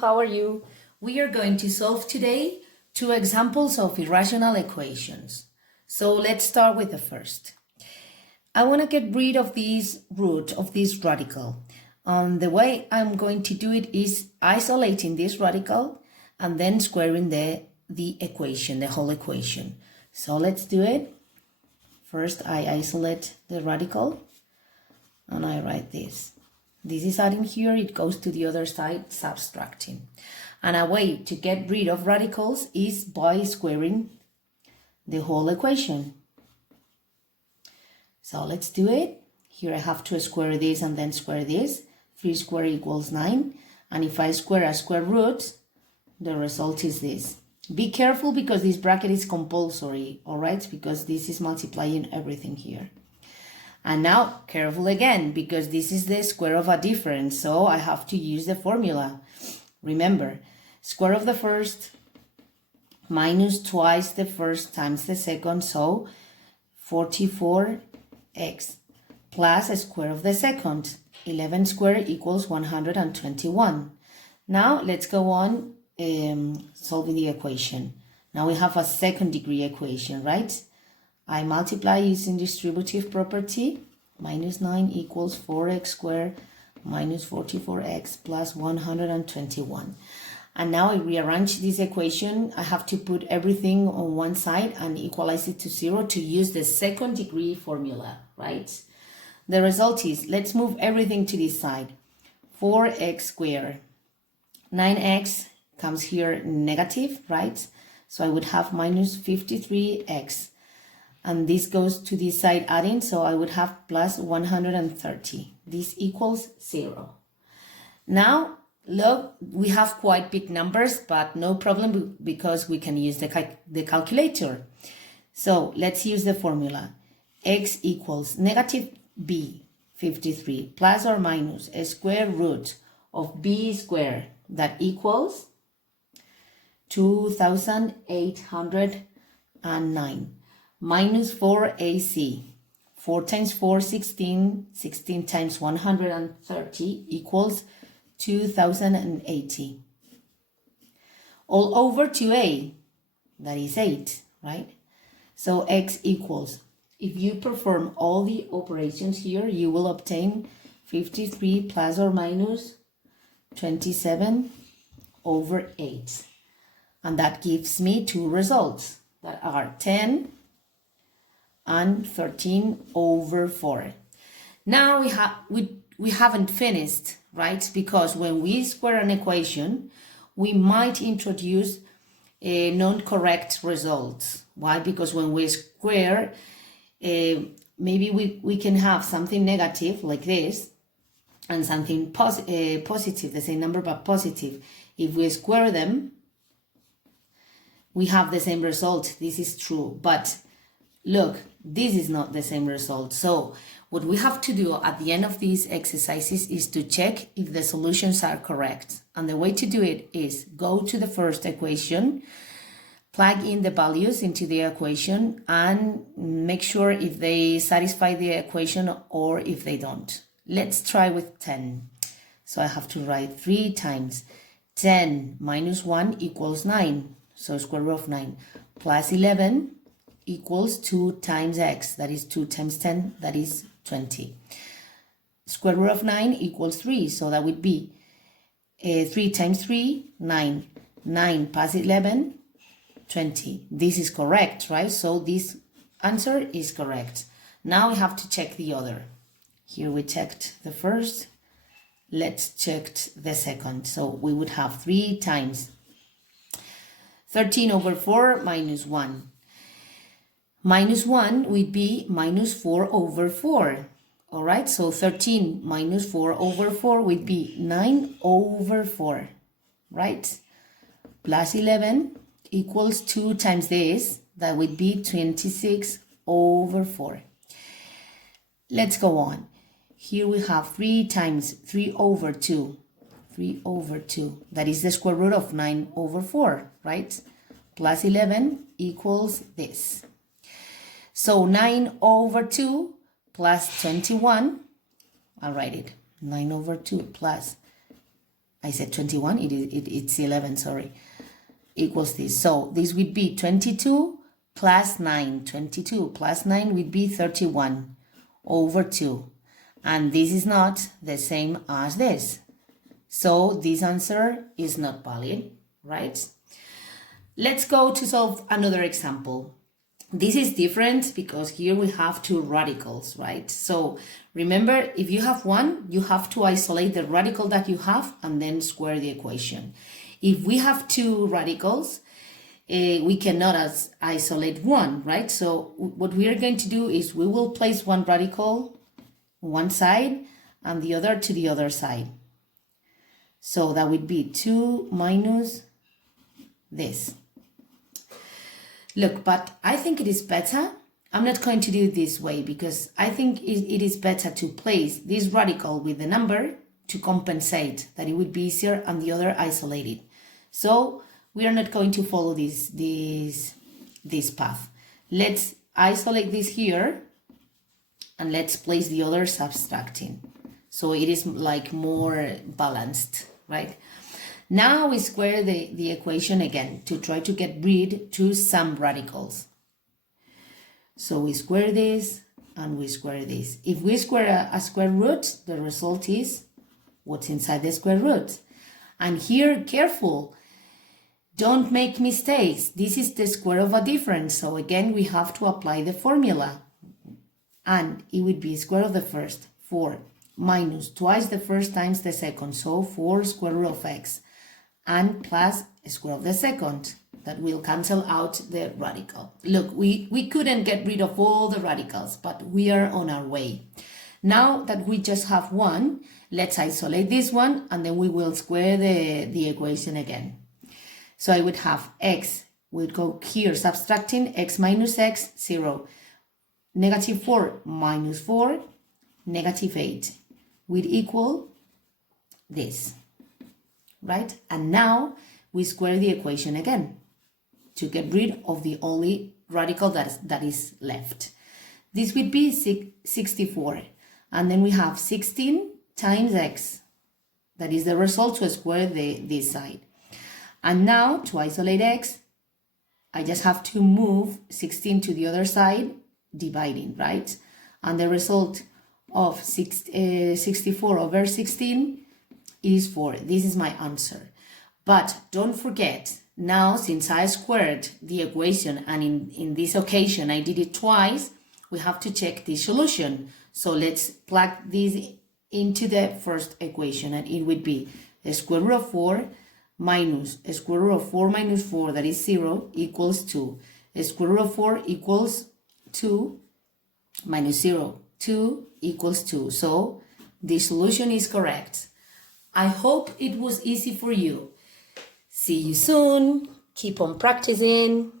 how are you? We are going to solve today two examples of irrational equations. So let's start with the first. I want to get rid of this root, of this radical. The way I'm going to do it is isolating this radical and then squaring the equation, the whole equation. So let's do it. First, I isolate the radical and I write this. This is adding here, it goes to the other side, subtracting. And a way to get rid of radicals is by squaring the whole equation. So let's do it. Here I have to square this and then square this. 3 squared equals 9. And if I square a square root, the result is this. Be careful because this bracket is compulsory, all right? Because this is multiplying everything here. And now, careful again, because this is the square of a difference, so I have to use the formula. Remember, square of the first minus twice the first times the second, so 44x plus a square of the second. 11 squared equals 121. Now, let's go on solving the equation. Now we have a second degree equation, right? I multiply using distributive property. Minus 9 equals 4x squared minus 44x plus 121. And now I rearrange this equation. I have to put everything on one side and equalize it to 0 to use the second degree formula, right? The result is, let's move everything to this side. 4x squared. 9x comes here negative, right? So I would have minus 53x. And this goes to this side adding, so I would have plus 130. This equals 0. Now, look, we have quite big numbers, but no problem because we can use the calculator. So let's use the formula. X equals negative b, 53, plus or minus a square root of b squared, that equals 2,809. Minus 4ac, 4 times 4, 16, 16 times 130 equals 2,080. All over 2a, that is 8, right? So x equals, if you perform all the operations here, you will obtain 53 plus or minus 27 over 8. And that gives me two results that are 10 and 13 over 4. Now we haven't finished, right? Because when we square an equation, we might introduce a non-correct results. Why? Because when we square, maybe we can have something negative like this and something positive, the same number but positive. If we square them, we have the same result. This is true, but look, this is not the same result. So what we have to do at the end of these exercises is to check if the solutions are correct. And the way to do it is go to the first equation, plug in the values into the equation and make sure if they satisfy the equation or if they don't. Let's try with 10. So I have to write 3 times 10 minus 1 equals 9. So square root of 9 plus 11 equals 2 times x, that is 2 times 10, that is 20. Square root of 9 equals 3, so that would be 3 times 3, 9. 9 plus 11, 20. This is correct, right? So this answer is correct. Now we have to check the other. Here we checked the first. Let's check the second. So we would have 3 times 13 over 4 minus 1. Minus 1 would be minus 4 over 4. All right, so 13 minus 4 over 4 would be 9 over 4, right? Plus 11 equals 2 times this, that would be 26 over 4. Let's go on. Here we have 3 times 3 over 2. 3 over 2, that is the square root of 9 over 4, right? Plus 11 equals this. So 9 over 2 plus 21, I'll write it, 9 over 2 plus I said 21, it's 11, sorry, equals this. So this would be 22 plus 9. 22 plus 9 would be 31 over 2. And this is not the same as this. So this answer is not valid, right? Let's go to solve another example. This is different because here we have two radicals, right? So remember, if you have one, you have to isolate the radical that you have and then square the equation. If we have two radicals, we cannot isolate one, right? So what we are going to do is we will place one radical on one side and the other to the other side. So that would be 2 minus this. Look, but I think it is better. I'm not going to do it this way because I think it is better to place this radical with the number to compensate, that it would be easier, and the other isolated. So we are not going to follow this path. Let's isolate this here and let's place the other subtracting. So it is like more balanced, right? Now we square the equation again to try to get rid to some radicals. So we square this and we square this. If we square a square root, the result is what's inside the square root. And here, careful, don't make mistakes. This is the square of a difference. So again, we have to apply the formula. And it would be square of the first, 4, minus twice the first times the second. So 4 square root of x. And plus square of the second. That will cancel out the radical. Look, we couldn't get rid of all the radicals, but we are on our way. Now that we just have one, let's isolate this one, and then we will square the equation again. So I would have x, we'll go here subtracting x minus x, 0. Negative 4 minus 4, negative 8, would equal this, right? And now we square the equation again to get rid of the only radical that is left. This would be 64. And then we have 16 times x. That is the result to square this side. And now to isolate x, I just have to move 16 to the other side, dividing, right? And the result of 64 over 16 is 4. This is my answer. But don't forget, now since I squared the equation and in this occasion I did it twice, we have to check the solution. So let's plug this into the first equation, and it would be the square root of 4 minus a square root of 4 minus 4, that is 0, equals 2. A square root of 4 equals 2 minus 0. 2 equals 2. So the solution is correct. I hope it was easy for you. See you soon. Keep on practicing.